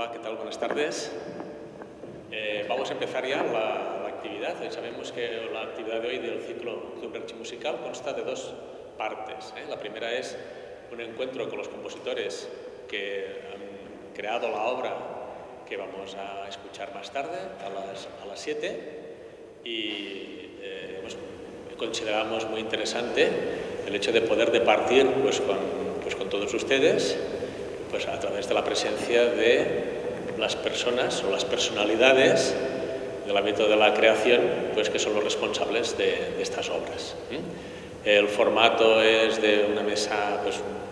Hola, ¿qué tal? Buenas tardes. Vamos a empezar ya la actividad. Hoy sabemos que la actividad de hoy del ciclo Club Archimusical consta de dos partes. La primera es un encuentro con los compositores que han creado la obra que vamos a escuchar más tarde, a las 7. Y consideramos muy interesante el hecho de poder departir con todos ustedes a través de la presencia de las personas o las personalidades del ámbito de la creación que son los responsables de estas obras. El formato es de una mesa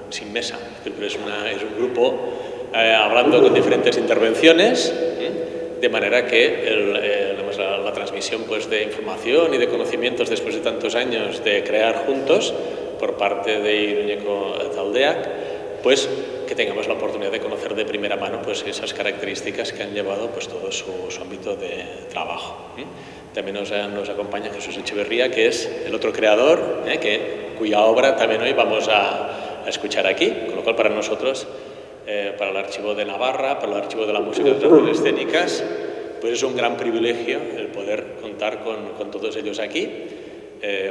sin mesa, pero es un grupo hablando con diferentes intervenciones, de manera que la transmisión de información y de conocimientos después de tantos años de crear juntos por parte de Iruñeko Taldeak, que tengamos la oportunidad de conocer de primera mano esas características que han llevado todo su ámbito de trabajo. También nos acompaña Jesús Echeverría, que es el otro creador, cuya obra también hoy vamos a escuchar aquí, con lo cual para nosotros, para el Archivo de Navarra, para el Archivo de la Música y de las Artes Escénicas, es un gran privilegio el poder contar con todos ellos aquí.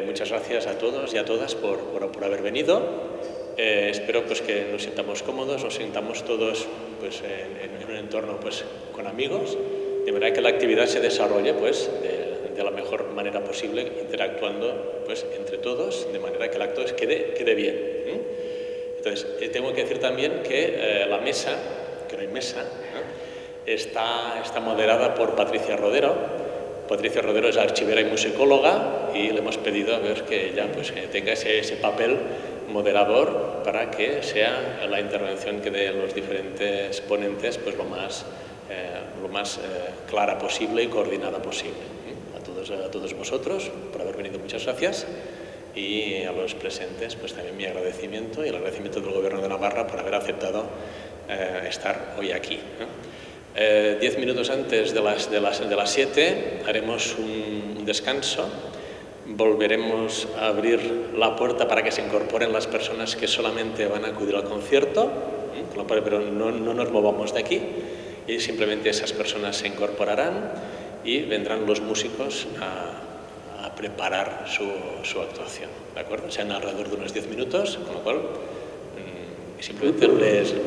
Muchas gracias a todos y a todas por haber venido. Espero que nos sintamos cómodos, nos sintamos todos en un entorno con amigos, de manera que la actividad se desarrolle de la mejor manera posible, interactuando entre todos, de manera que el acto quede bien. Entonces, tengo que decir también que la mesa, que no hay mesa, está moderada por Patricia Rodero. Patricia Rodero es archivera y musicóloga y le hemos pedido que ella tenga ese papel moderador para que sea la intervención que de los diferentes ponentes lo más clara posible y coordinada posible. A todos vosotros por haber venido, muchas gracias, y a los presentes también mi agradecimiento y el agradecimiento del Gobierno de Navarra por haber aceptado estar hoy aquí. 10 minutos antes de las 7 haremos un descanso. Volveremos a abrir la puerta para que se incorporen las personas que solamente van a acudir al concierto, pero no nos movamos de aquí, y simplemente esas personas se incorporarán y vendrán los músicos a preparar su actuación, ¿de acuerdo? Sean alrededor de unos 10 minutos, con lo cual simplemente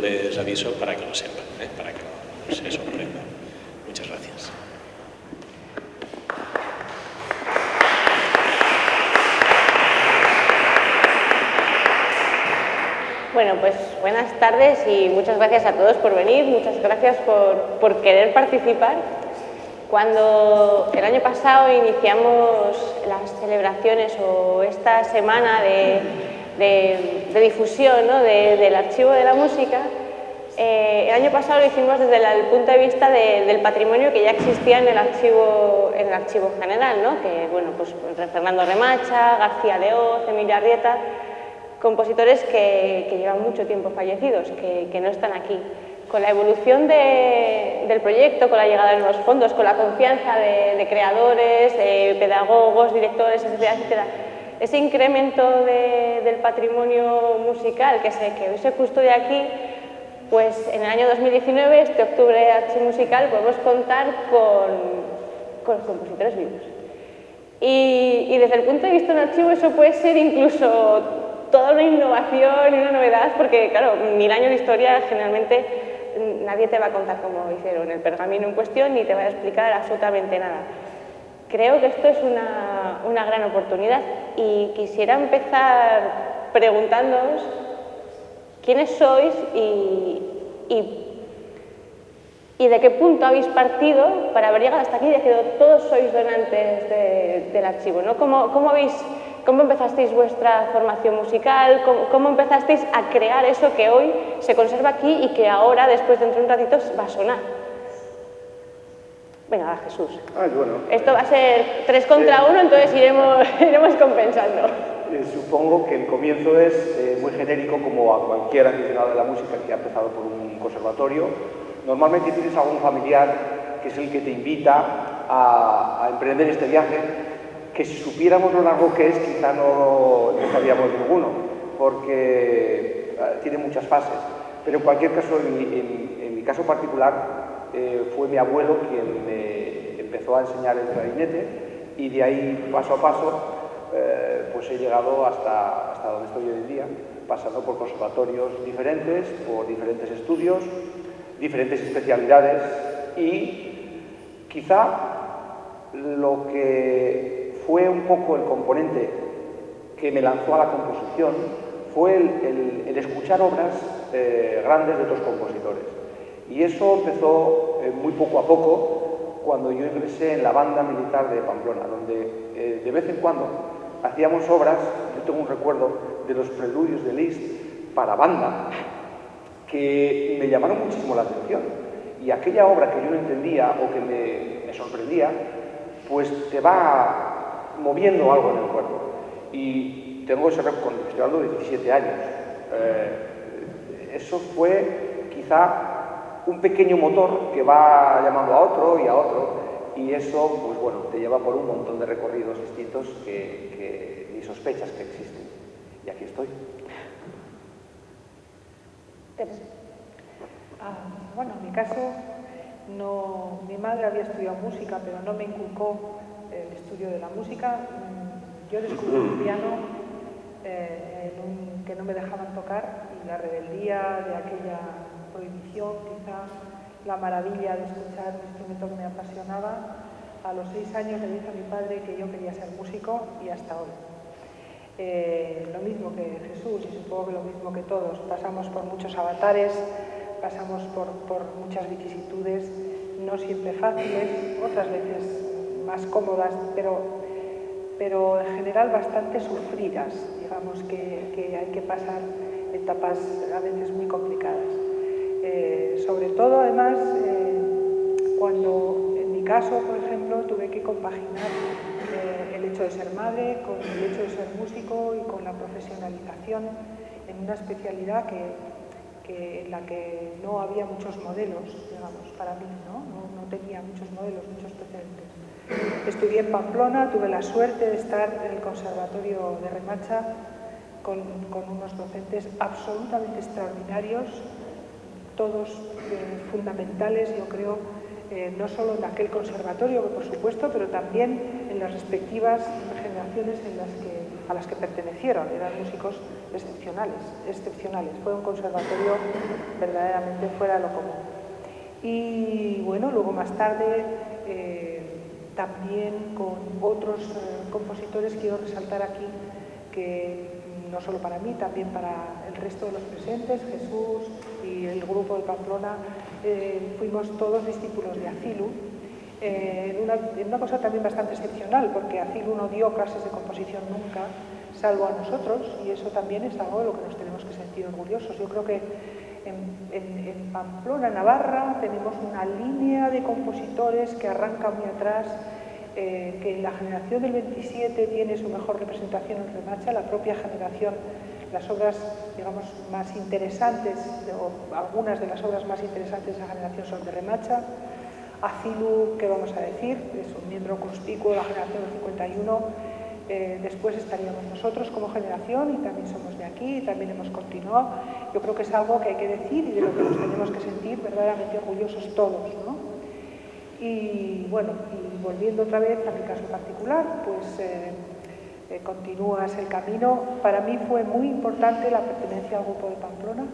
les aviso para que lo sepan, para que no se sorprendan. Muchas gracias. Bueno, buenas tardes y muchas gracias a todos por venir, muchas gracias por querer participar. Cuando el año pasado iniciamos las celebraciones o esta semana de difusión, ¿no?, del Archivo de la Música, el año pasado lo hicimos desde el punto de vista del patrimonio que ya existía en el archivo general, ¿no?, que Fernando Remacha, García Leoz, Emilio Arrieta, compositores que llevan mucho tiempo fallecidos, que no están aquí. Con la evolución del proyecto, con la llegada de nuevos fondos, con la confianza de creadores, pedagogos, directores, etcétera, etcétera, ese incremento del patrimonio musical que hoy se custodia aquí, en el año 2019, este octubre archimusical, podemos contar con los compositores vivos. Y desde el punto de vista de un archivo eso puede ser incluso toda una innovación y una novedad, porque claro, 1000 años de historia generalmente nadie te va a contar cómo hicieron el pergamino en cuestión ni te va a explicar absolutamente nada. Creo que esto es una gran oportunidad y quisiera empezar preguntándoos quiénes sois y de qué punto habéis partido para haber llegado hasta aquí, ya que todos sois donantes del archivo, ¿no? ¿Cómo empezasteis vuestra formación musical? ¿Cómo empezasteis a crear eso que hoy se conserva aquí y que ahora, después dentro de un ratito, va a sonar? Venga, va, Jesús. Bueno, esto va a ser 3 contra 1, entonces iremos compensando. Supongo que el comienzo es muy genérico, como a cualquier aficionado de la música que ha empezado por un conservatorio. Normalmente tienes algún familiar que es el que te invita a emprender este viaje, que si supiéramos lo largo que es, quizá no sabíamos ninguno, porque tiene muchas fases. Pero en cualquier caso, en mi caso particular fue mi abuelo quien me empezó a enseñar el clarinete y de ahí, paso a paso, pues he llegado hasta donde estoy hoy en día, pasando por conservatorios diferentes, por diferentes estudios, diferentes especialidades y quizá lo que fue un poco el componente que me lanzó a la composición fue el escuchar obras grandes de otros compositores. Y eso empezó muy poco a poco cuando yo ingresé en la banda militar de Pamplona, donde de vez en cuando hacíamos obras. Yo tengo un recuerdo de los preludios de Liszt para banda que me llamaron muchísimo la atención. Y aquella obra que yo no entendía o que me sorprendía, pues te va moviendo algo en el cuerpo. Y tengo ese recuerdo, estoy hablando de 17 años. Eso fue quizá un pequeño motor que va llamando a otro y a otro, y eso, pues bueno, te lleva por un montón de recorridos distintos que ni sospechas que existen. Y aquí estoy. Bueno, en mi caso, mi madre había estudiado música, pero no me inculcó el estudio de la música. Yo descubrí el piano que no me dejaban tocar, y la rebeldía de aquella prohibición, quizá la maravilla de escuchar un instrumento que me apasionaba. A los 6 años le dije a mi padre que yo quería ser músico, y hasta hoy. Lo mismo que Jesús, y supongo que lo mismo que todos, pasamos por muchos avatares, pasamos por muchas vicisitudes, no siempre fáciles, otras veces más cómodas, pero en general bastante sufridas, digamos que hay que pasar etapas a veces muy complicadas. Sobre todo, además, cuando en mi caso, por ejemplo, tuve que compaginar el hecho de ser madre con el hecho de ser músico y con la profesionalización en una especialidad en la que no había muchos modelos, digamos, para mí, no tenía muchos modelos, muchos precedentes. Estudié en Pamplona, tuve la suerte de estar en el Conservatorio de Remacha con unos docentes absolutamente extraordinarios, todos fundamentales, yo creo, no solo en aquel conservatorio, por supuesto, pero también en las respectivas generaciones a las que pertenecieron. Eran músicos excepcionales. Fue un conservatorio verdaderamente fuera de lo común. Y bueno, luego más tarde, también con otros compositores, quiero resaltar aquí que no solo para mí, también para el resto de los presentes, Jesús y el grupo de Pamplona, fuimos todos discípulos de Acilu, en una cosa también bastante excepcional, porque Acilu no dio clases de composición nunca, salvo a nosotros, y eso también es algo de lo que nos tenemos que sentir orgullosos. Yo creo que en Pamplona, Navarra, tenemos una línea de compositores que arranca muy atrás, que en la generación del 27 tiene su mejor representación en Remacha, la propia generación, las obras, digamos, más interesantes, o algunas de las obras más interesantes de esa generación son de Remacha. Acilu, ¿qué vamos a decir? Es un miembro conspicuo de la generación del 51. Después estaríamos nosotros como generación, y también somos de aquí, y también hemos continuado. Yo creo que es algo que hay que decir y de lo que nos tenemos que sentir verdaderamente orgullosos todos, ¿no? Y bueno, y volviendo otra vez a mi caso particular, pues continúas el camino. Para mí fue muy importante la pertenencia al grupo de Pamplona,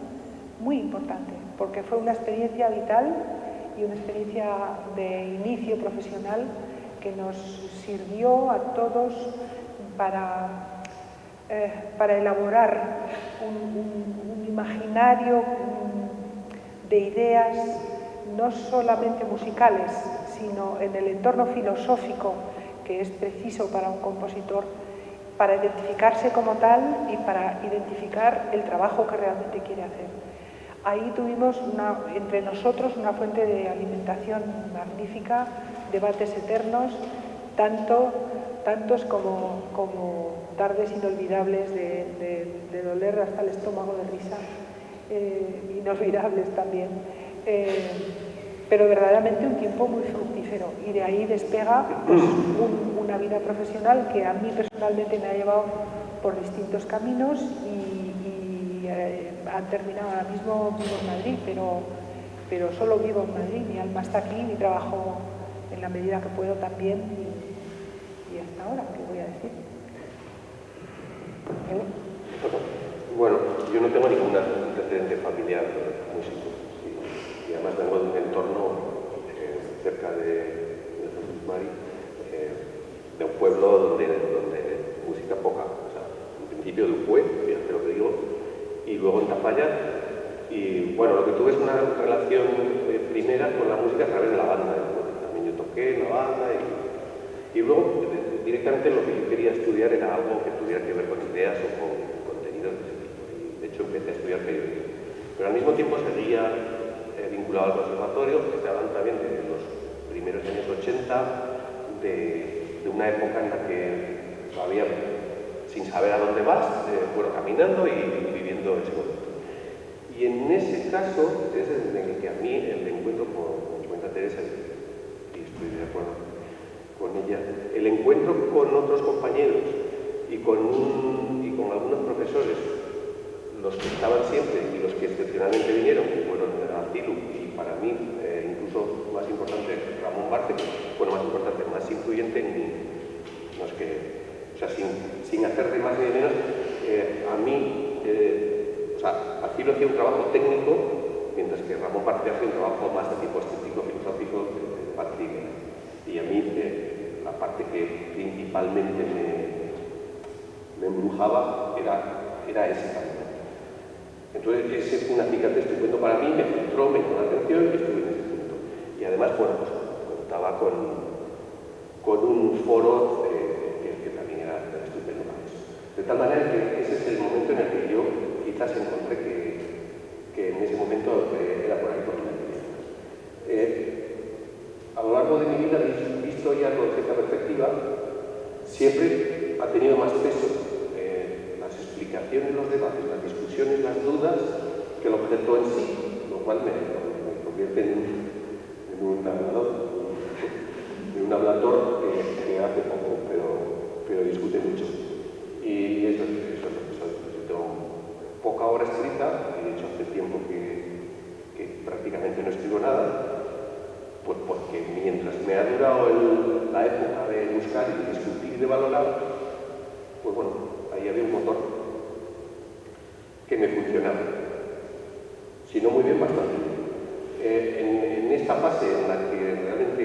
muy importante, porque fue una experiencia vital y una experiencia de inicio profesional que nos sirvió a todos para elaborar un imaginario de ideas no solamente musicales, sino en el entorno filosófico que es preciso para un compositor, para identificarse como tal y para identificar el trabajo que realmente quiere hacer. Ahí tuvimos entre nosotros una fuente de alimentación magnífica, debates eternos, tantos como tardes inolvidables de doler hasta el estómago de risa, inolvidables también. Pero verdaderamente un tiempo muy fructífero, y de ahí despega pues, una vida profesional que a mí personalmente me ha llevado por distintos caminos y han terminado ahora mismo vivo en Madrid, pero pero solo vivo en Madrid, mi alma está aquí, mi trabajo en la medida que puedo también y hasta ahora, ¿qué voy a decir? Bueno, yo no tengo ningún antecedente familiar músico y además vengo de un entorno cerca de Jesús Mari, de un pueblo donde música poca, o sea, en principio de Ucue, fíjate lo que digo, y luego en Tafalla. Y bueno, lo que tuve es una relación primera con la música a través de la banda. También yo toqué en la banda y luego directamente lo que yo quería estudiar era algo que tuviera que ver con ideas o con contenidos de ese tipo. Y de hecho empecé a estudiar periodismo. Pero al mismo tiempo seguía vinculado al conservatorio, estaban también de los primeros años 80, de una época en la que todavía, sin saber a dónde vas, bueno, caminando y viviendo ese momento. Y en ese caso es en el que a mí el encuentro con Teresa, y estoy de acuerdo con ella, el encuentro con otros compañeros y con algunos profesores, los que estaban siempre y los que excepcionalmente vinieron, que fueron Artilu y para mí, incluso más importante, Ramón Barte, bueno, más importante, más influyente en mí, no es que, o sea, sin hacer de más ni de menos, a mí, o sea, Artilu hacía un trabajo técnico, mientras que Ramón Barte hacía un trabajo más de tipo estético, filosófico, de parte idea. Y a mí, la parte que principalmente me embrujaba era ese camino. Entonces, ese fue una acicate estupendo para mí, me filtró, me llamó la atención y estuve en ese punto. Y además, bueno, pues contaba con un foro que también era estupendo para eso. De tal manera que ese es el momento en el que yo quizás encontré que en ese momento era por ahí por donde quería. A lo largo de mi vida, visto ya con cierta perspectiva, siempre ha tenido más peso las explicaciones, los debates, las discusiones, las dudas, que el objeto en sí, lo cual me convierte en un hablador que hace poco, pero discute mucho. Y eso es lo que soy. Yo tengo poca obra escrita, y de hecho hace tiempo que prácticamente no escribo nada, pues porque mientras me ha durado la época de buscar y de discutir y de valorar, pues bueno, ahí había un motor que me funcionaba. Si no muy bien, bastante bien. En esta fase en la que realmente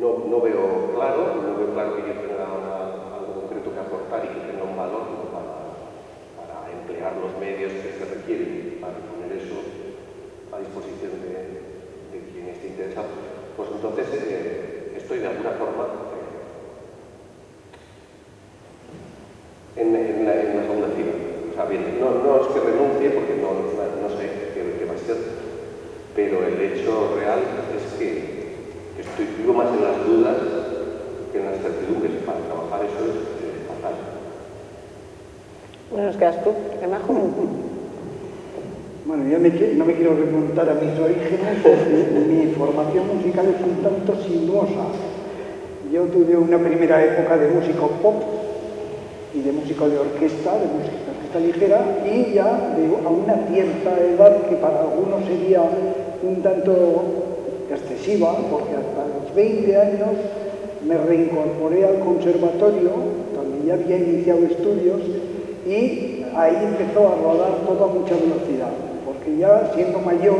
no veo claro que yo tenga algo concreto que aportar y que tenga un valor para emplear los medios que se requieren para poner eso a disposición de quien esté interesado, pues entonces estoy de alguna forma en la segunda fila. O sea, bien, no es que renuncie porque no sé qué va a ser, pero el hecho real es que vivo más en las dudas que en las certidumbres. Para trabajar eso es fatal. Bueno, nos quedas tú, ¿qué más joven? Bueno, yo no me quiero remontar a mis orígenes porque mi formación musical es un tanto sinuosa. Yo tuve una primera época de músico pop y de músico de orquesta ligera, y ya a una cierta edad que para algunos sería un tanto excesiva, porque hasta los 20 años me reincorporé al conservatorio, donde ya había iniciado estudios, y ahí empezó a rodar todo a mucha velocidad, porque ya siendo mayor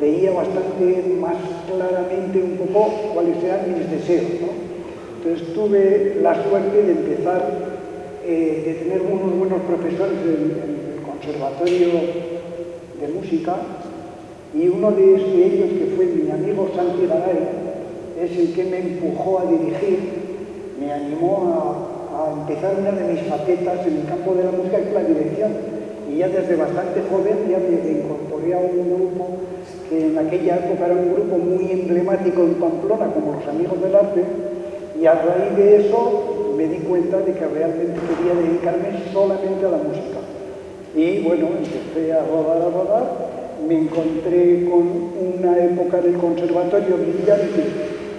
veía bastante más claramente un poco cuáles eran mis deseos, ¿no? Entonces tuve la suerte de empezar, de tener unos buenos profesores en el conservatorio de música, y uno de ellos, que fue mi amigo Santi Garay, es el que me empujó a dirigir, me animó a empezar una de mis facetas en el campo de la música, que es la dirección. Y ya desde bastante joven ya me incorporé a un grupo que en aquella época era un grupo muy emblemático en Pamplona, como los Amigos del Arte, y a raíz de eso me di cuenta de que realmente quería dedicarme solamente a la música. Y bueno, empecé a rodar, me encontré con una época del conservatorio brillante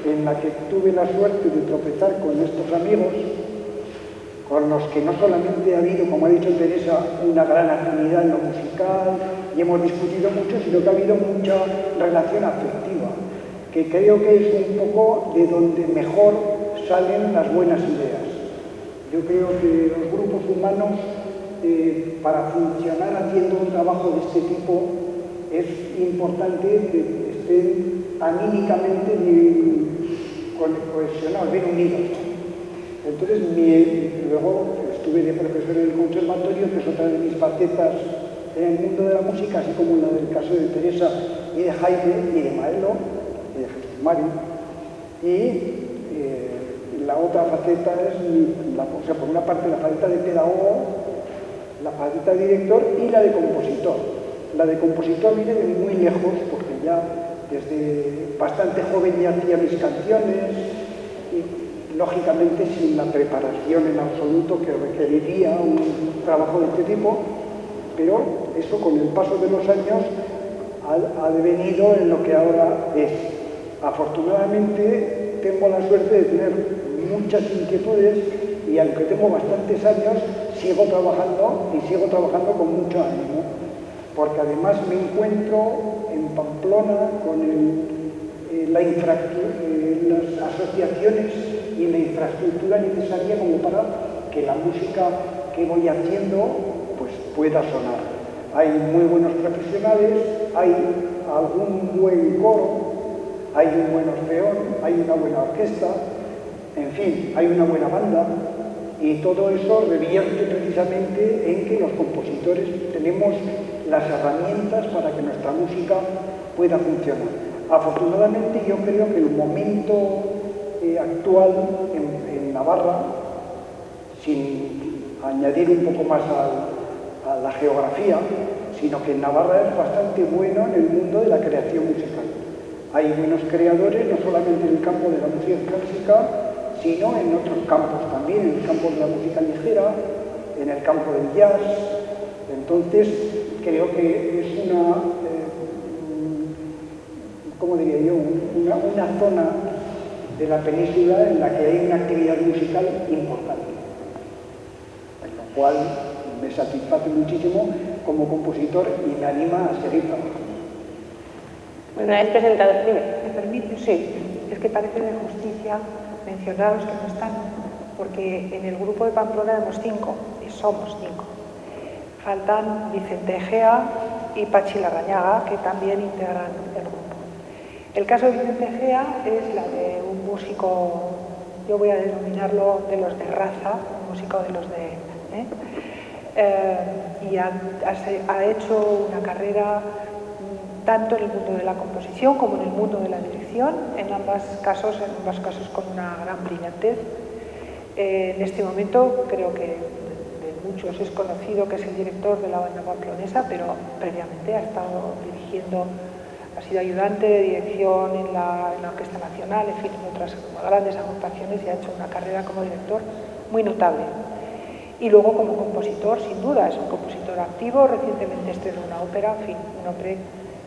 en la que tuve la suerte de tropezar con estos amigos, con los que no solamente ha habido, como ha dicho Teresa, una gran afinidad en lo musical, y hemos discutido mucho, sino que ha habido mucha relación afectiva, que creo que es un poco de donde mejor salen las buenas ideas. Yo creo que los grupos humanos, para funcionar haciendo un trabajo de este tipo, es importante que estén anímicamente bien cohesionados, bien unidos. Entonces, luego estuve de profesor en el conservatorio, que es otra de mis facetas en el mundo de la música, así como la del caso de Teresa y de Jaime y de Maelo y de Jesús Mari. Y la otra faceta es, o sea, por una parte la faceta de pedagogo, la faceta de director y la de compositor. La de compositor viene de muy lejos, porque ya desde bastante joven ya hacía mis canciones y, lógicamente, sin la preparación en absoluto que requeriría un trabajo de este tipo, pero eso con el paso de los años ha devenido en lo que ahora es. Afortunadamente tengo la suerte de tener muchas inquietudes y aunque tengo bastantes años, sigo trabajando y sigo trabajando con mucho ánimo, porque además me encuentro en Pamplona con las asociaciones y la infraestructura necesaria como para que la música que voy haciendo pues pueda sonar. Hay muy buenos profesionales, hay algún buen coro, hay un buen orfeón, hay una buena orquesta, en fin, hay una buena banda, y todo eso revierte precisamente en que los compositores tenemos las herramientas para que nuestra música pueda funcionar. Afortunadamente yo creo que el momento actual en Navarra, sin añadir un poco más a la geografía, sino que en Navarra es bastante bueno en el mundo de la creación musical. Hay buenos creadores, no solamente en el campo de la música clásica, sino en otros campos también, en el campo de la música ligera, en el campo del jazz. Entonces, creo que es ¿cómo diría yo? Una zona de la península en la que hay una actividad musical importante, lo cual me satisface muchísimo como compositor y me anima a seguir trabajando. Una vez presentado, dime. ¿Me permite? Sí. Es que parece de justicia mencionar los que no están, porque en el grupo de Pamplona somos cinco. Faltan Vicente Egea y Pachi Larrañaga, que también integran el grupo. El caso de Vicente Egea es la de un músico, yo voy a denominarlo de los de raza, un músico de los de... y ha hecho una carrera tanto en el mundo de la composición como en el mundo de la dirección, en ambos casos con una gran brillantez. En este momento creo que de muchos es conocido que es el director de la banda pamplonesa, pero previamente ha estado dirigiendo, ha sido ayudante de dirección en la Orquesta Nacional, en fin, en otras grandes agrupaciones, y ha hecho una carrera como director muy notable. Y luego como compositor, sin duda, es un compositor activo, recientemente estrenó una ópera, en fin, un hombre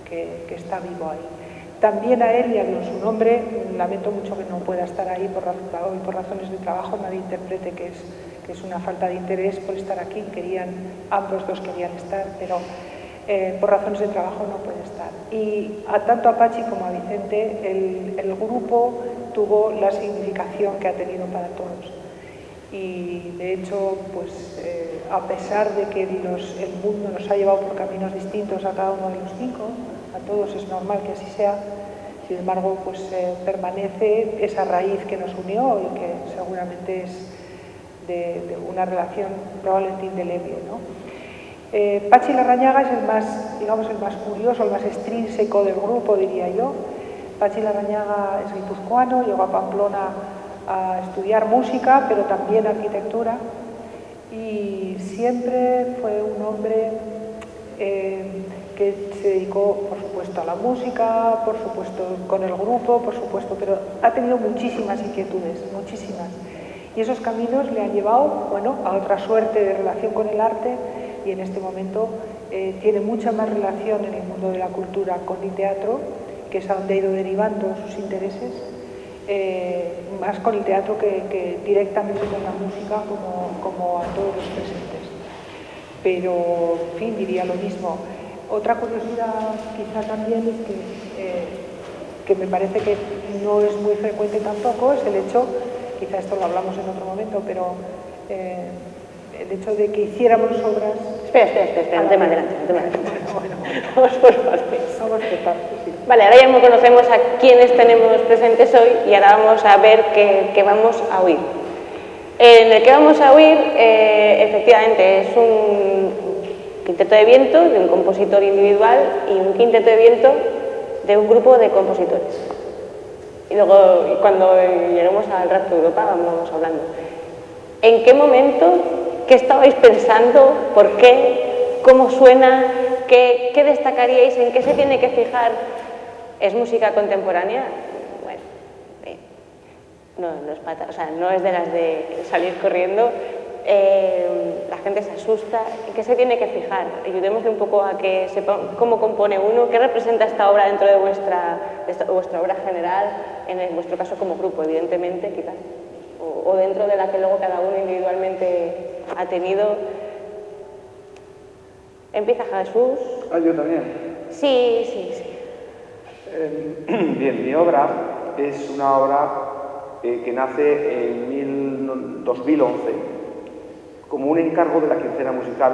que está vivo ahí. También a él, y a su nombre, lamento mucho que no pueda estar ahí por razones de trabajo, nadie interprete que es una falta de interés por estar aquí, ambos dos querían estar, pero por razones de trabajo no puede estar. Y tanto a Pachi como a Vicente, el grupo tuvo la significación que ha tenido para todos. Y de hecho, pues a pesar de que el mundo nos ha llevado por caminos distintos a cada uno de los cinco, a todos es normal que así sea, sin embargo, pues permanece esa raíz que nos unió y que seguramente es de una relación probablemente indeleble, ¿no? Pachi Larrañaga es el más curioso, el más extrínseco del grupo, diría yo. Pachi Larrañaga es guipuzcoano, llegó a Pamplona a estudiar música, pero también arquitectura, y siempre fue un hombre que se dedicó, por supuesto, a la música, por supuesto, con el grupo, por supuesto, pero ha tenido muchísimas inquietudes, muchísimas. Y esos caminos le han llevado, bueno, a otra suerte de relación con el arte, y en este momento tiene mucha más relación en el mundo de la cultura con el teatro, que es a donde ha ido derivando sus intereses, más con el teatro que directamente con la música, como a todos los presentes. Pero, en fin, diría lo mismo. Otra curiosidad quizá también es que me parece que no es muy frecuente tampoco, es el hecho, quizá esto lo hablamos en otro momento, pero el hecho de que hiciéramos obras... Espera, un tema adelante. Bueno. Vamos por partes. Vamos por partes, sí. Vale, ahora ya conocemos a quienes tenemos presentes hoy y ahora vamos a ver qué vamos a oír. En el que vamos a oír, efectivamente, es un quinteto de viento de un compositor individual y un quinteto de viento de un grupo de compositores. Y luego, cuando lleguemos al resto de Europa, vamos hablando. ¿En qué momento? ¿Qué estabais pensando? ¿Por qué? ¿Cómo suena? ¿Qué destacaríais? ¿En qué se tiene que fijar? ¿Es música contemporánea? Bueno, no es no es de las de salir corriendo. La gente se asusta. ¿En qué se tiene que fijar? Ayudémosle un poco a que sepa cómo compone uno, qué representa esta obra dentro de vuestra obra general, en vuestro caso como grupo, evidentemente, quizás, o dentro de la que luego cada uno individualmente ha tenido. Empieza Jesús. Yo también. Sí. Bien, mi obra es una obra que nace en 2011 como un encargo de la quincena musical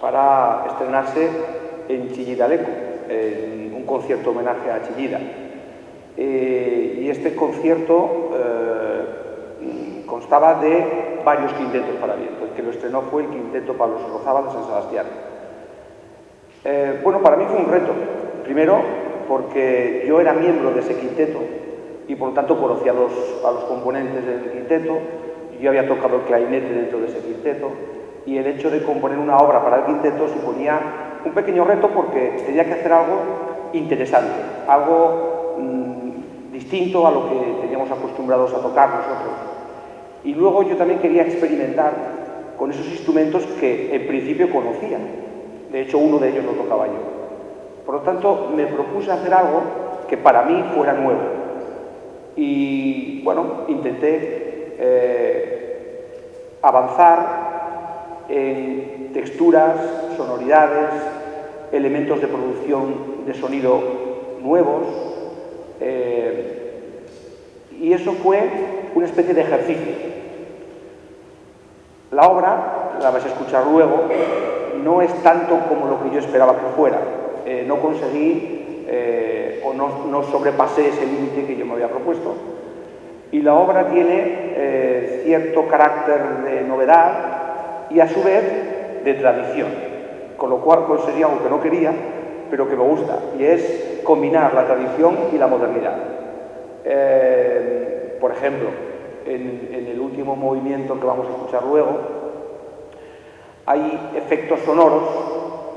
para estrenarse en Chillida Leku, en un concierto homenaje a Chillida. Y este concierto constaba de varios quintetos para viento. El que lo estrenó fue el quinteto Pablo Sorrozábal de San Sebastián. Bueno, para mí fue un reto. Primero, porque yo era miembro de ese quinteto y por lo tanto conocía a los componentes del quinteto. Yo había tocado el clarinete dentro de ese quinteto y el hecho de componer una obra para el quinteto suponía un pequeño reto porque tenía que hacer algo interesante, algo distinto a lo que teníamos acostumbrados a tocar nosotros. Y luego yo también quería experimentar con esos instrumentos que en principio conocía. De hecho, uno de ellos lo tocaba yo. Por lo tanto, me propuse hacer algo que para mí fuera nuevo. Y bueno, intenté avanzar en texturas, sonoridades, elementos de producción de sonido nuevos, y eso fue una especie de ejercicio. La obra, la vais a escuchar luego, no es tanto como lo que yo esperaba que fuera. No conseguí o no sobrepasé ese límite que yo me había propuesto. Y la obra tiene cierto carácter de novedad y a su vez de tradición, con lo cual conseguí algo que no quería, pero que me gusta, y es combinar la tradición y la modernidad. Por ejemplo, en el último movimiento que vamos a escuchar luego, hay efectos sonoros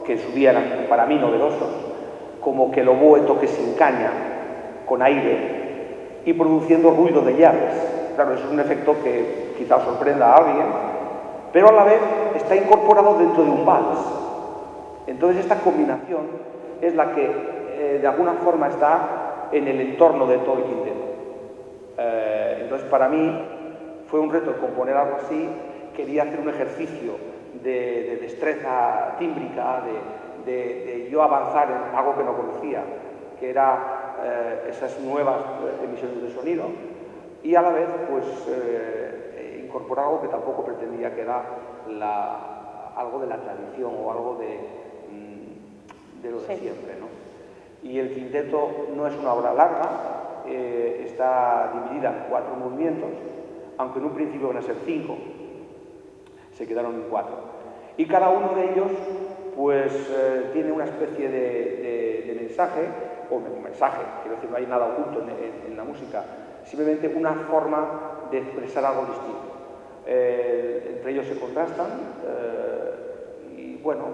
que en su día eran para mí novedosos, como que el oboe toque sin caña, con aire, y produciendo ruido de llaves. Claro, eso es un efecto que quizá os sorprenda a alguien, pero a la vez está incorporado dentro de un vals. Entonces esta combinación es la que de alguna forma está en el entorno de todo el quinteto. Entonces para mí fue un reto componer algo así. Quería hacer un ejercicio de destreza tímbrica, de yo avanzar en algo que no conocía, que era esas nuevas emisiones de sonido, y a la vez pues incorporar algo que tampoco pretendía, que era algo de la tradición o algo de lo de siempre, ¿no? Y el quinteto no es una obra larga, está dividida en 4 movimientos, aunque en un principio van a ser 5, se quedaron en 4. Y cada uno de ellos pues tiene una especie de mensaje, o mensaje, quiero decir, no hay nada oculto en la música, simplemente una forma de expresar algo distinto. Entre ellos se contrastan y bueno,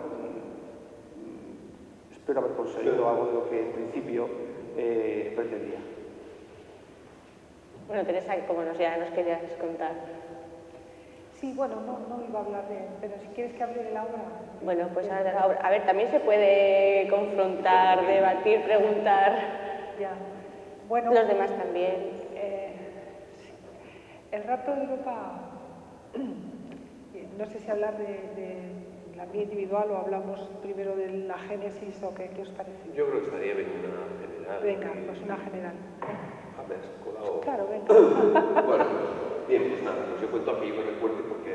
espero haber conseguido algo de lo que en principio pretendía. Bueno, Teresa, como ya nos querías contar. Sí, bueno, no iba a hablar pero si quieres que hable de la obra. Bueno, pues ahora de la obra. A ver, también se puede confrontar, debatir, preguntar. Ya. Bueno, los demás también. El Rapto de Europa, no sé si hablar de la mía individual, o hablamos primero de la génesis, o qué os parece? Yo creo que estaría bien una general. Venga, pues una general. A ver, colado. Claro, venga. Bueno, bien, pues nada, pues yo cuento aquí me recuerdo porque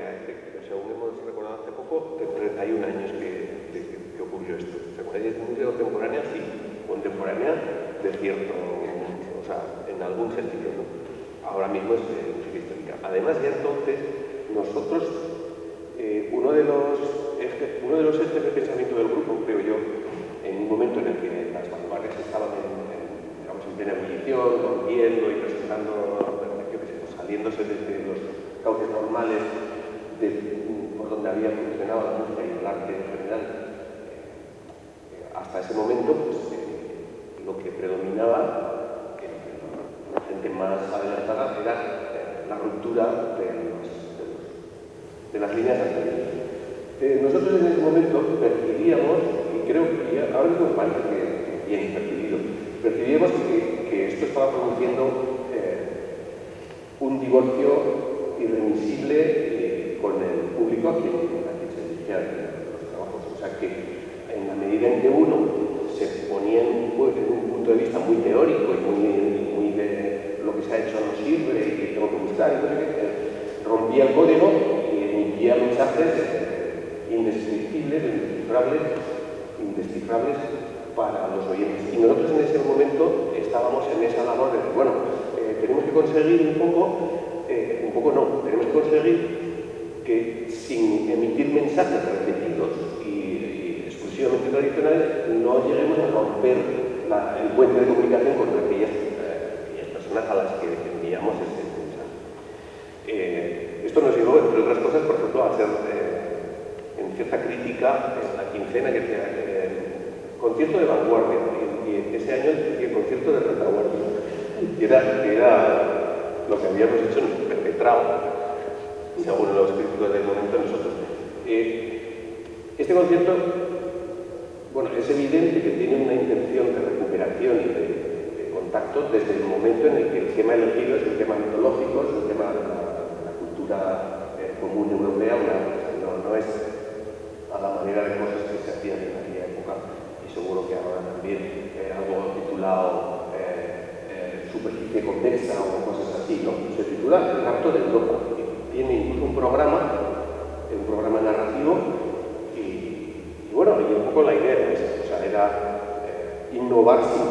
según hemos recordado hace poco, de 31 años que ocurrió esto. ¿Es museo contemporánea? Sí, contemporánea de cierto, o sea, en algún sentido, ¿no? Ahora mismo es música histórica. Además, ya entonces, nosotros, uno de los ejes de pensamiento del grupo, creo yo, en un momento en el que las vanguardias estaban digamos, en plena ebullición, rompiendo y presentando, saliéndose desde los cauces normales por donde había funcionado la música y el arte en general, hasta ese momento, pues, lo que predominaba, la gente más adelantada, era la ruptura de las líneas anteriores. Nosotros en ese momento percibíamos, y creo que ahora mismo me parece que bien percibíamos que esto estaba produciendo un divorcio irremisible con el público a quien se dirigían los trabajos. O sea que en la medida en que uno se ponía en un punto de vista muy teórico y muy de lo que se ha hecho no sirve y que tengo que buscar, y rompía el código y emitía mensajes indescriptibles, indescifrables para los oyentes. Y nosotros en ese momento estábamos en esa labor de, bueno, tenemos que conseguir tenemos que conseguir que sin emitir mensajes repetidos y exclusivamente tradicionales, no lleguemos a romper el puente de comunicación con aquellas personas a las que enviamos ese mensaje. Esto nos llevó, entre otras cosas, por ejemplo, a hacer en cierta crítica la quincena que decía concierto de vanguardia, y ese año decía concierto de retaguardia, que era lo que habíamos hecho perpetrado, según los críticos del momento nosotros. Este concierto, bueno, es evidente que tiene una intención de recuperación y de contacto desde el momento en el que el tema elegido es el tema mitológico, es el tema de la cultura común europea, no es a la manera de cosas que se hacían en aquella época, y seguro que ahora también algo titulado superficie convexa o cosas así, ¿no? Se titula El rapto de Europa. Tiene incluso un programa narrativo y bueno, y un poco la idea era esa, o sea, era innovar sin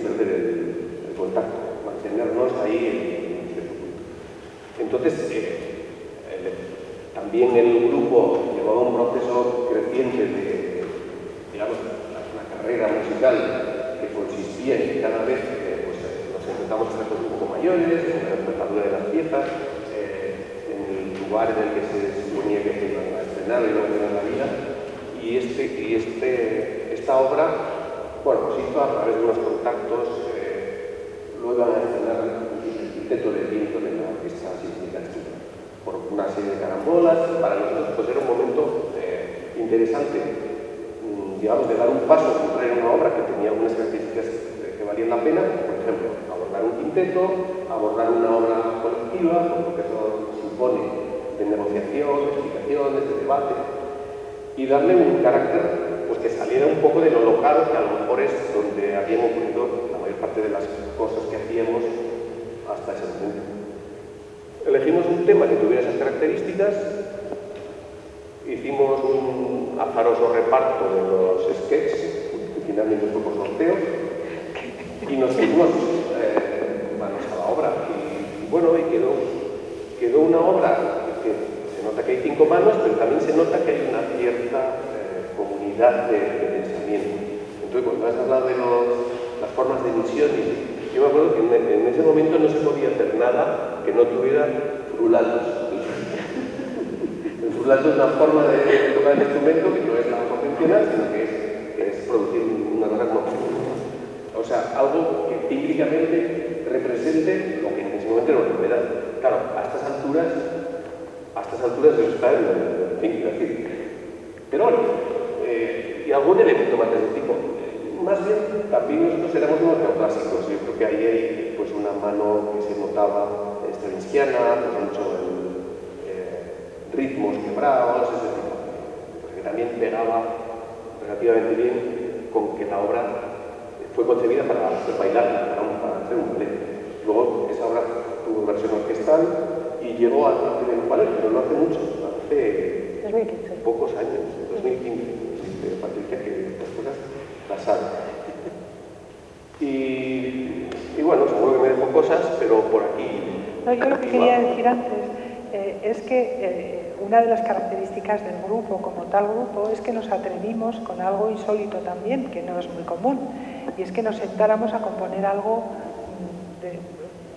perder el contacto, mantenernos ahí en cierto punto. Entonces, también el grupo llevaba un proceso creciente de, digamos, una carrera musical que consistía en que cada vez nos intentamos hacer cosas un poco mayores, en la empezadura de las piezas, en el lugar en el que se suponía que se iban a estrenar y luego en la vida. Y esta obra, bueno, pues hizo a través de unos contactos, luego iban a estrenar el quinteto de viento de la Orquesta Sinfónica de Chile, por una serie de carambolas. Para nosotros pues era un momento interesante, digamos, de dar un paso, de traer una obra que tenía algunas características que valían la pena, por ejemplo, abordar un quinteto, abordar una obra colectiva, porque eso supone de negociación, de explicaciones, de debate, y darle un carácter pues, que saliera un poco de lo local, que a lo mejor es donde habían ocurrido la mayor parte de las cosas que hacíamos hasta ese momento. Elegimos un tema que tuviera esas características, hicimos un azaroso reparto de los sketches, que finalmente fue por sorteo, y nos fuimos manos a la obra. Y bueno, y quedó una obra que se nota que hay 5 manos, pero también se nota que hay una cierta comunidad de pensamiento. Entonces, cuando has hablado de las formas de emisión, yo me acuerdo que en ese momento no se podía hacer nada que no tuviera frulatos. El frulato es una forma de tocar el instrumento que no es la convencional, sino que es producir una cosa como... O sea, algo que típicamente represente lo que en ese momento era una novedad. Claro, a estas alturas eso está en fin, decir. Pero bueno, y algún elemento más de ese tipo. Más bien, también nosotros éramos unos neoclásicos. Yo creo que ahí hay pues, una mano que se notaba stravinskiana, pues mucho ritmos quebrados, ese tipo. que también pegaba relativamente bien con que la obra fue concebida para bailar, para hacer un ballet. Luego esa obra tuvo versión orquestal y llegó a tener un ballet, pero no hace mucho, hace 2015. pocos años, 2015, Patricia, que estas cosas las sabe. Y bueno, seguro que me dejo cosas, pero por aquí... No, yo lo que quería decir antes es que una de las características del grupo, como tal grupo, es que nos atrevimos con algo insólito también, que no es muy común, y es que nos sentáramos a componer algo,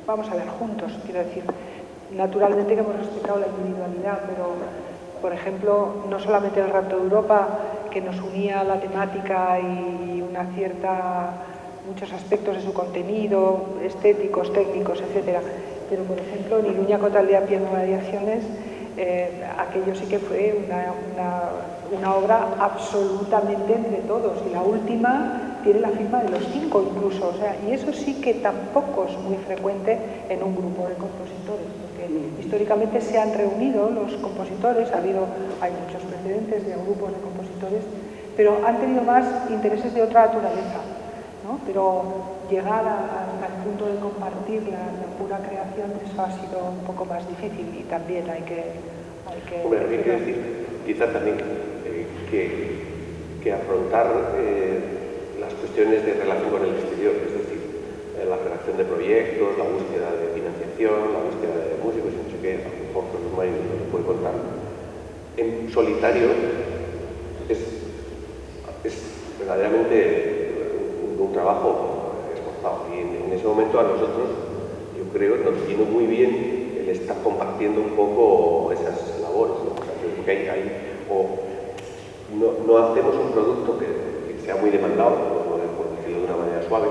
vamos a ver, juntos, quiero decir. Naturalmente que hemos respetado la individualidad, pero, por ejemplo, no solamente el Rapto de Europa, que nos unía a la temática y muchos aspectos de su contenido, estéticos, técnicos, etcétera. Pero, por ejemplo, en Iruña Kotaldea Piano Variaciones, aquello sí que fue una obra absolutamente entre todos. Y la última tiene la firma de los 5 incluso. O sea, y eso sí que tampoco es muy frecuente en un grupo de compositores, porque históricamente se han reunido los compositores, hay muchos precedentes de grupos de compositores, pero han tenido más intereses de otra naturaleza, ¿no? Pero llegar hasta el punto de compartir la pura creación, eso ha sido un poco más difícil y también hay que Hombre, hay que decir, quizá también que afrontar las cuestiones de relación con el exterior, es decir, la redacción de proyectos, la búsqueda de financiación, la búsqueda de músicos, y no sé qué, a lo mejor Jesús Mari no se puede contar. En solitario es verdaderamente un trabajo esforzado, y en ese momento a nosotros, yo creo, nos vino muy bien el estar compartiendo un poco esas labores, ¿no? O sea, porque no hacemos un producto que sea muy demandado, por decirlo de una manera suave.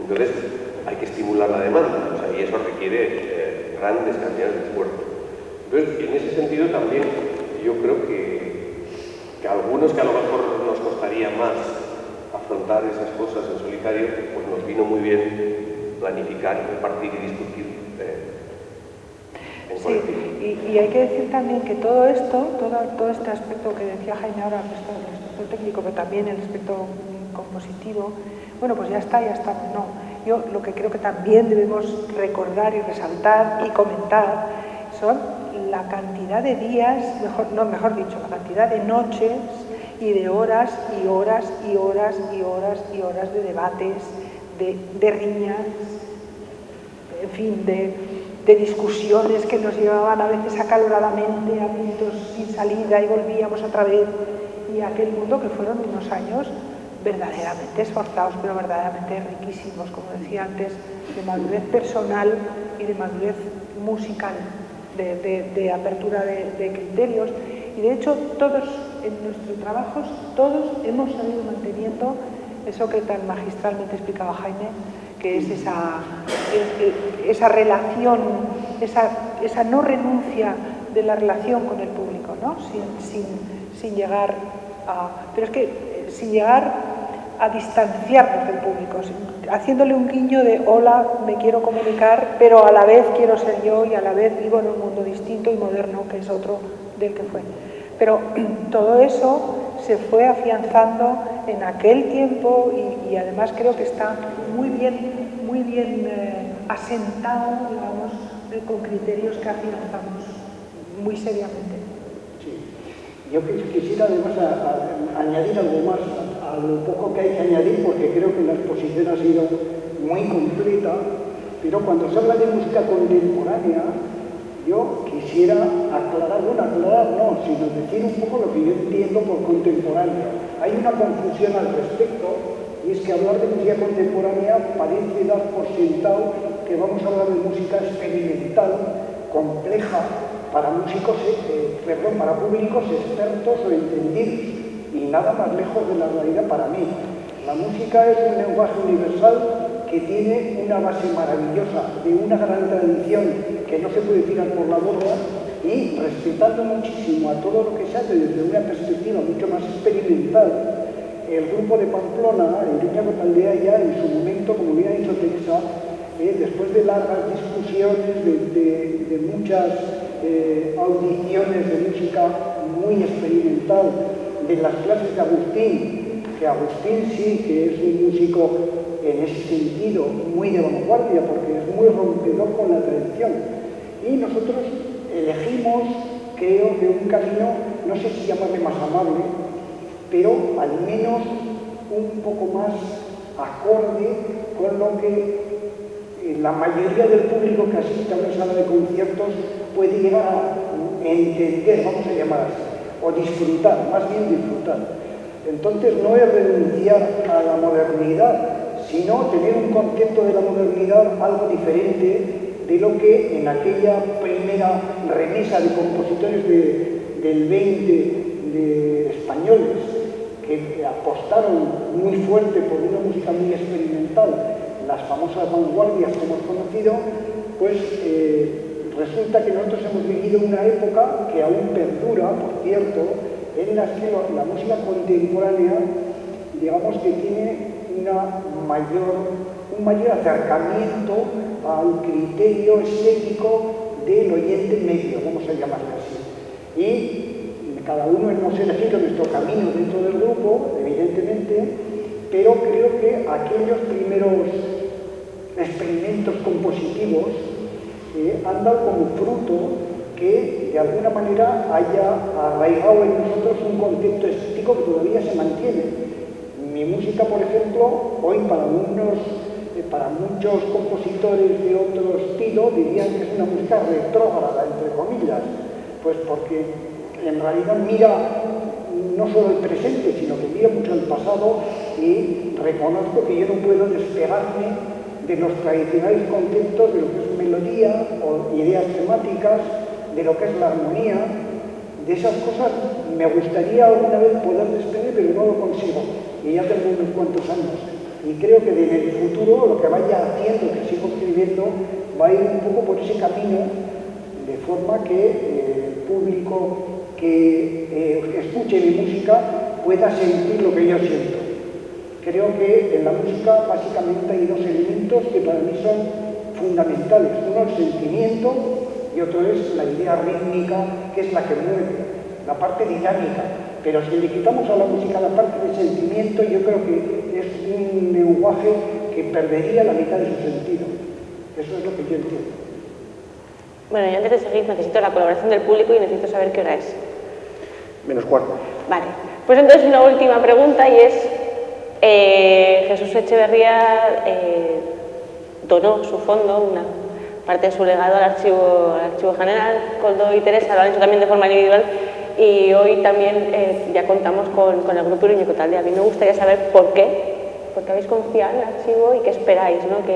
Entonces hay que estimular la demanda, o sea, y eso requiere grandes cantidades de esfuerzo. Entonces, en ese sentido también yo creo que algunos que a lo mejor nos costaría más afrontar esas cosas en solitario, pues nos vino muy bien planificar, compartir y discutir en colectivo. Sí, y hay que decir también que todo esto, todo este aspecto que decía Jaime ahora, el aspecto técnico, pero también el aspecto compositivo, bueno, pues ya está, no. Yo lo que creo que también debemos recordar y resaltar y comentar son la cantidad de días, mejor dicho, la cantidad de noches y de horas y horas y horas y horas y horas de debates, de riñas, en fin, de discusiones que nos llevaban a veces acaloradamente a puntos sin salida y volvíamos otra vez, y aquel mundo que fueron unos años verdaderamente esforzados, pero verdaderamente riquísimos, como decía antes, de madurez personal y de madurez musical, de apertura de criterios. Y de hecho todos en nuestros trabajos, todos hemos sabido manteniendo eso que tan magistralmente explicaba Jaime, que es esa relación, esa no renuncia de la relación con el público, ¿no? Sin llegar a distanciarnos del público, haciéndole un guiño de hola, me quiero comunicar, pero a la vez quiero ser yo y a la vez vivo en un mundo distinto y moderno que es otro del que fue. Pero todo eso se fue afianzando en aquel tiempo y además creo que está muy bien asentado, digamos, con criterios que afianzamos muy seriamente. Sí. Yo quisiera además añadir algo más a lo poco que hay que añadir, porque creo que la exposición ha sido muy completa, pero cuando se habla de música contemporánea, yo quisiera aclarar no, sino decir un poco lo que yo entiendo por contemporáneo. Hay una confusión al respecto, y es que hablar de música contemporánea parece dar por sentado que vamos a hablar de música experimental, compleja, para para públicos expertos o entendidos, y nada más lejos de la realidad para mí. La música es un lenguaje universal que tiene una base maravillosa, de una gran tradición que no se puede tirar por la borda, y respetando muchísimo a todo lo que se hace desde una perspectiva mucho más experimental. El grupo de Pamplona, Iruña Kotaldea, ya en su momento, como bien ha dicho Teresa, después de largas discusiones, de muchas audiciones de música muy experimental de las clases de Agustín, que Agustín sí que es un músico en ese sentido muy de vanguardia, porque es muy rompedor con la tradición. Y nosotros elegimos, creo que un camino, no sé si llamarle más amable, pero al menos un poco más acorde con lo que la mayoría del público que asiste a una sala de conciertos puede llegar a entender, vamos a llamar así, o disfrutar, más bien disfrutar. Entonces no es renunciar a la modernidad, sino tener un concepto de la modernidad algo diferente de lo que en aquella primera remesa de compositores del 20 de españoles que apostaron muy fuerte por una música muy experimental, las famosas vanguardias que hemos conocido, pues resulta que nosotros hemos vivido una época que aún perdura, por cierto, en la que la música contemporánea, digamos que tiene un mayor acercamiento al criterio estético del oyente medio, vamos a llamarlo así. Y cada uno hemos elegido nuestro camino dentro del grupo, evidentemente, pero creo que aquellos primeros experimentos compositivos han dado como fruto que de alguna manera haya arraigado en nosotros un concepto estético que todavía se mantiene. Mi música, por ejemplo, hoy para muchos compositores de otro estilo dirían que es una música retrógrada, entre comillas, pues porque en realidad mira no solo el presente, sino que mira mucho el pasado, y reconozco que yo no puedo despegarme de los tradicionales conceptos de lo que es melodía o ideas temáticas, de lo que es la armonía. De esas cosas me gustaría alguna vez poder despedir, pero no lo consigo, y ya tengo unos cuantos años. Y creo que en el futuro lo que vaya haciendo, que sigo escribiendo, va a ir un poco por ese camino, de forma que el público que escuche mi música pueda sentir lo que yo siento. Creo que en la música básicamente hay dos elementos que para mí son fundamentales. Uno es el sentimiento y otro es la idea rítmica, que es la que mueve, la parte dinámica. Pero si le quitamos a la música la parte de sentimiento, yo creo que es un lenguaje que perdería la mitad de su sentido. Eso es lo que yo entiendo. Bueno, yo antes de seguir necesito la colaboración del público y necesito saber qué hora es. Menos cuarto. Vale, pues entonces una última pregunta, y es, Jesús Echeverría donó su fondo, una parte de su legado al Archivo General. Koldo y Teresa lo han hecho también de forma individual, y hoy también ya contamos con el grupo Iruñeko Taldea. A mí me gustaría saber por qué habéis confiado en el archivo y qué esperáis, ¿no?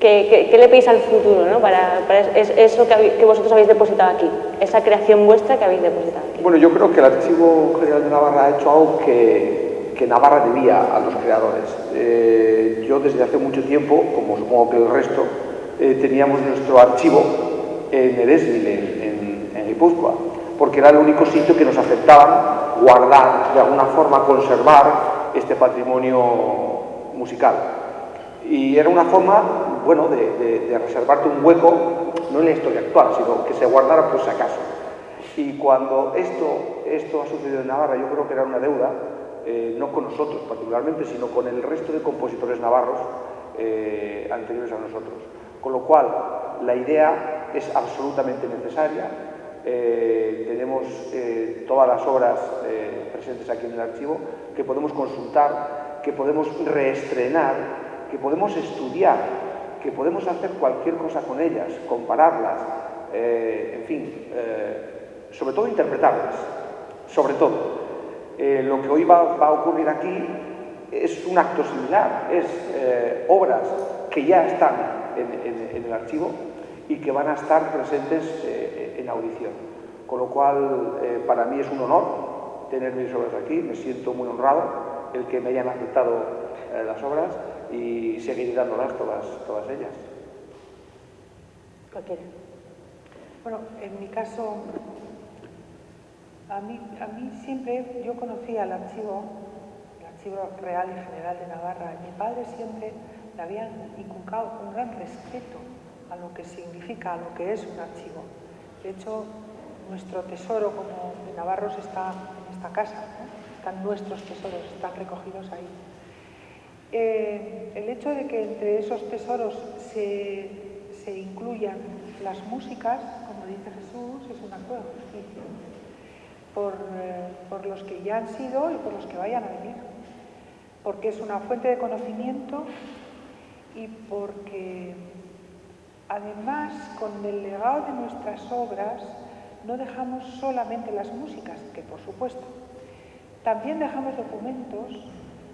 ¿Qué le pedís al futuro, ¿no? para eso que vosotros habéis depositado aquí, esa creación vuestra que habéis depositado aquí? Bueno, yo creo que el Archivo General de Navarra ha hecho algo que Navarra debía a los creadores. Yo desde hace mucho tiempo, como supongo que el resto, teníamos nuestro archivo en Eresmil, en Guipúzcoa, porque era el único sitio que nos aceptaban guardar, de alguna forma conservar este patrimonio musical. Y era una forma, bueno, de reservarte un hueco, no en la historia actual, sino que se guardara por si acaso. Y cuando esto ha sucedido en Navarra, yo creo que era una deuda, no con nosotros particularmente, sino con el resto de compositores navarros anteriores a nosotros. Con lo cual, la idea es absolutamente necesaria. Tenemos todas las obras presentes aquí en el archivo, que podemos consultar, que podemos reestrenar, que podemos estudiar, que podemos hacer cualquier cosa con ellas, compararlas, en fin, sobre todo interpretarlas, sobre todo. Lo que hoy va a ocurrir aquí es un acto similar, es obras que ya están en el archivo y que van a estar presentes en audición. Con lo cual, para mí es un honor tener mis obras aquí, me siento muy honrado el que me hayan aceptado las obras, y seguiré dándolas todas ellas. Cualquiera. Bueno, en mi caso, a mí siempre, yo conocía el Archivo Real y General de Navarra, y mi padre siempre le habían inculcado un gran respeto a lo que significa, a lo que es un archivo. De hecho, nuestro tesoro como de navarros está en esta casa, ¿no? Están nuestros tesoros, están recogidos ahí. El hecho de que entre esos tesoros se incluyan las músicas, como dice Jesús, es un acto de justicia por los que ya han sido y por los que vayan a venir, porque es una fuente de conocimiento y porque además con el legado de nuestras obras no dejamos solamente las músicas, que por supuesto, también dejamos documentos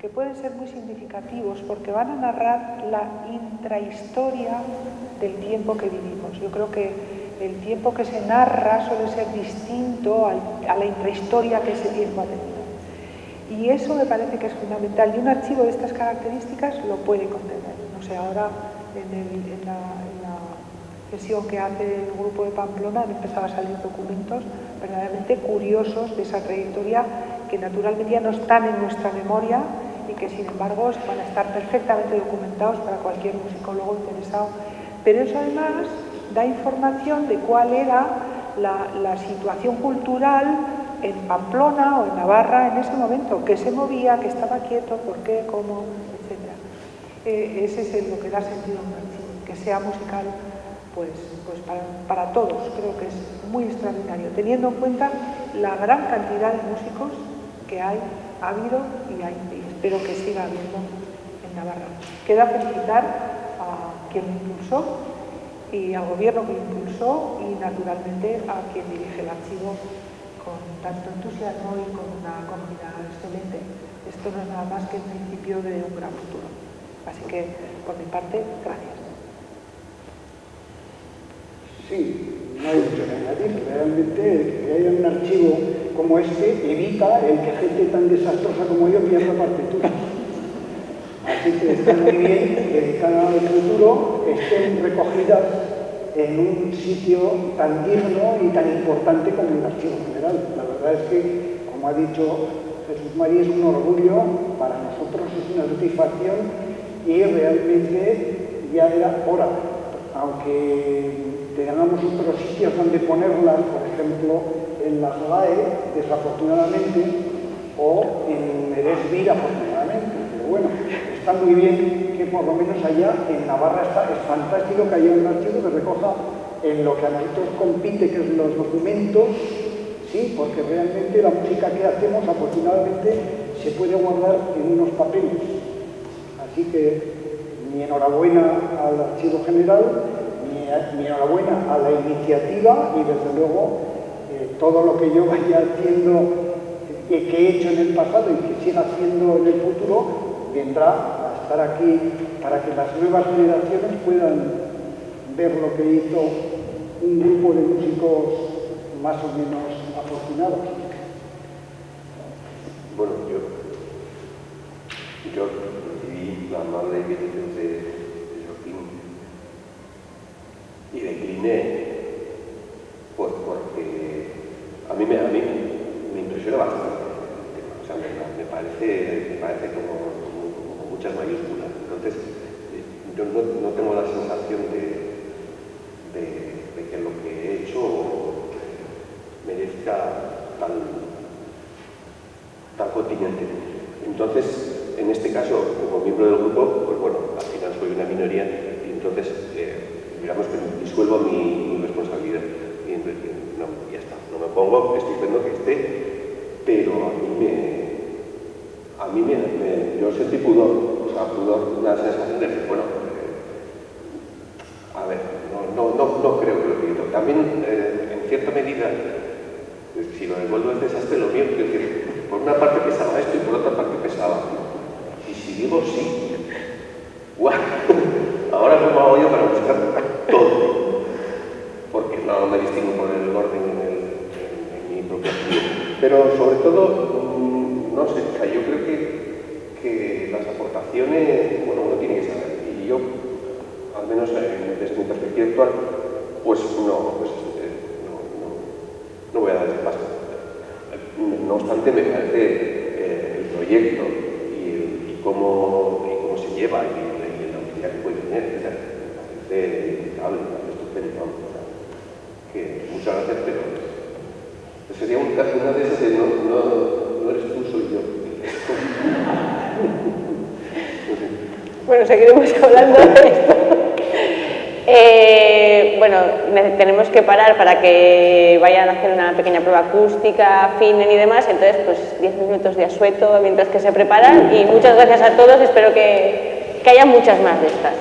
que pueden ser muy significativos porque van a narrar la intrahistoria del tiempo que vivimos. Yo creo que el tiempo que se narra suele ser distinto a la intrahistoria que ese tiempo ha tenido. Y eso me parece que es fundamental. Y un archivo de estas características lo puede contener. No sé, ahora en la sesión que hace el grupo de Pamplona han empezado a salir documentos verdaderamente curiosos de esa trayectoria que naturalmente ya no están en nuestra memoria y que sin embargo van a estar perfectamente documentados para cualquier musicólogo interesado. Pero eso además da información de cuál era la situación cultural en Pamplona o en Navarra en ese momento, que se movía, que estaba quieto, por qué, cómo, etc. Ese es lo que da sentido a un archivo, que sea musical, pues para todos. Creo que es muy extraordinario, teniendo en cuenta la gran cantidad de músicos que hay, ha habido y hay, y espero que siga habiendo en Navarra. Queda felicitar a quien lo impulsó y al gobierno que lo impulsó y naturalmente a quien dirige el archivo con tanto entusiasmo y con una comunidad excelente. Esto no es nada más que el principio de un gran futuro. Así que, por mi parte, gracias. Sí, no hay mucho que añadir. Realmente, que haya un archivo como este evita el que gente tan desastrosa como yo pierda partituras. Así que está muy bien que cada futuro estén recogidas en un sitio tan digno y tan importante como el Archivo General. La verdad es que, como ha dicho Jesús María, es un orgullo, para nosotros es una satisfacción y realmente ya era hora, aunque tengamos otros sitios donde ponerlas, por ejemplo, en las GAE, desafortunadamente, o en Eresvir, afortunadamente. Pero bueno, está muy bien que por lo menos allá en Navarra es fantástico que haya un archivo que recoja en lo que a nosotros compite, que es los documentos, sí, porque realmente la música que hacemos, afortunadamente, se puede guardar en unos papeles. Así que mi enhorabuena al Archivo General, mi enhorabuena a la iniciativa y desde luego todo lo que yo vaya haciendo, que he hecho en el pasado y que siga haciendo en el futuro, vendrá a estar aquí para que las nuevas generaciones puedan ver lo que hizo un grupo de músicos más o menos afortunados. Bueno, yo recibí la amable invitación de Joaquín y decliné pues porque a mí me impresiona bastante. O sea, me parece como muchas mayúsculas. Entonces, yo no tengo la sensación de que lo que he hecho merezca tal continente. Entonces, en este caso, como miembro del grupo, pues bueno, al final soy una minoría y entonces, digamos que disuelvo mi responsabilidad. Y entonces, no, ya está, no me pongo, estupendo que esté, pero yo sentí pudor, o sea, una sensación de decir, bueno, a ver, no creo que lo que digo. También, en cierta medida, si lo devuelvo es desastre lo mío, es decir, por una parte pesaba esto y por otra parte pesaba. Y si digo sí, ¡guau! Ahora cómo hago yo para buscar todo, porque no me distingo por el orden en mi propio estudio. Pero sobre todo, no sé, o sea, yo creo que las aportaciones, bueno, uno tiene que saber, y yo, al menos desde mi perspectiva actual, pues no voy a dar ese paso. No obstante, me parece el proyecto y cómo se lleva y la utilidad que puede tener, etc. Me parece impecable, estupendo. Que muchas gracias, pero Sería una de esas de no eres tú, soy yo. Bueno, seguiremos hablando de esto. Bueno, tenemos que parar para que vayan a hacer una pequeña prueba acústica, afinen y demás, entonces pues 10 minutos de asueto mientras que se preparan y muchas gracias a todos, espero que haya muchas más de estas.